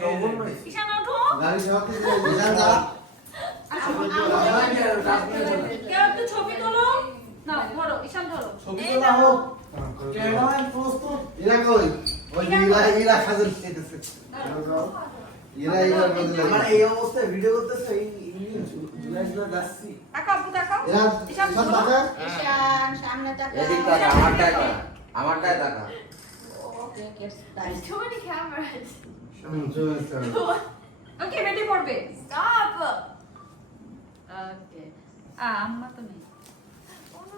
জঘন্য হয়েছে। ঈশান ওঠো। গাড়ি চালাতে দিলে ঈশান যা। কেউ একটু ছবি তোলো। নাও ধরো, ঈশান ধরো। ছবি এই তোলা নাও। হোক। ক্যামেরাম্যান প্রস্তুত। ইরা কই? ওই ইরা খাজল খেতেছে। ইরা বদলে। আমার এই অবস্থায় ভিডিও করতেছে এই জুলাইগুলো যাচ্ছি। তাকাও, আপু তাকাও। ইরা ঈশান সব ধরো। টাকা? ঈশান সামনে তাকা। এদিক তাকা, আমারটায় তাকা। Okay gates time. Too many cameras. চলছে। ওকে, বেটি পড়বে। Stop. ওকে। আম্মা তো নেই।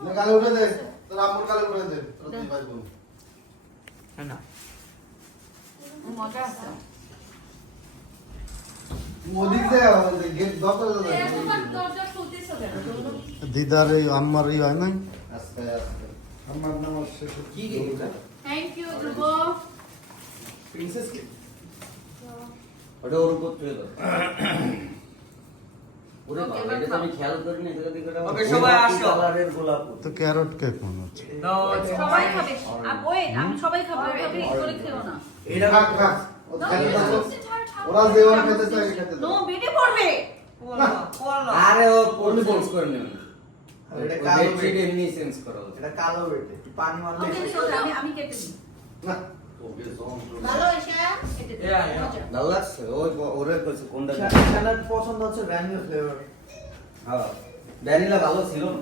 না গালে উঠে দে। তোর আম্মুর গালে উঠে দে। তোর তুই পারবো। না মজা আছে। ওদিক দে গেট দরজা দে। তোমার দরজা খুলতেছো কেন? দিদার এই আম্মার এই হয় নাই আস্তে আস্তে। আমার নাম শেষ। কি গেমটা থ্যাংক ইউ ধ্রুব। প্রিন্সেস কি ওটা ওর উপর তুলে দাও। ওরে বাবা, এটা তো আমি খেয়াল করিনি, এদিকে দিকে ওটা ওকে, সবাই আসো। কালারের গোলাপ ফুল। তো ক্যারট কেক মনে হচ্ছে সবাই খাবে। ওয়েট, আমি সবাই খাবো। এভাবে করে খেও না। এটা রাখ রাখ। ও No, খেতে দাও। This entire time. ওরা যে ওরা খেতে চায় খেতে নো, দাও। বেটি পড়বে। আরে ও পড়লে চেঞ্জ করে নেবে। এটা ও কালো বেডশিট বেড। এমনি চেঞ্জ করো। এটা কালো বেটে পানি মারলে ওকে, সোজা, আমি কেটে দিই। না। ভালো ঈশান। কেটে দিই। Yeah, yeah. মজা। ভালো লাগছে? ওই ওরে কইছে কোনটা? শানার পছন্দ হচ্ছে ভ্যানিলা ফ্লেভার হ্যাঁ, ভ্যানিলা ভালো ছিল না।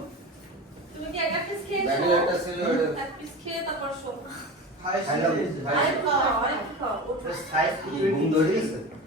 তুমি কি এক পিস খেয়েছো? ভ্যানিলাটা ছিল ওটা। এক পিস খেয়ে তারপর শো। হাই খাইলাম। আরেকটু খাও, আরেকটু খাও। ওঠো। সাইড কি ঘুম ধরে গেছে?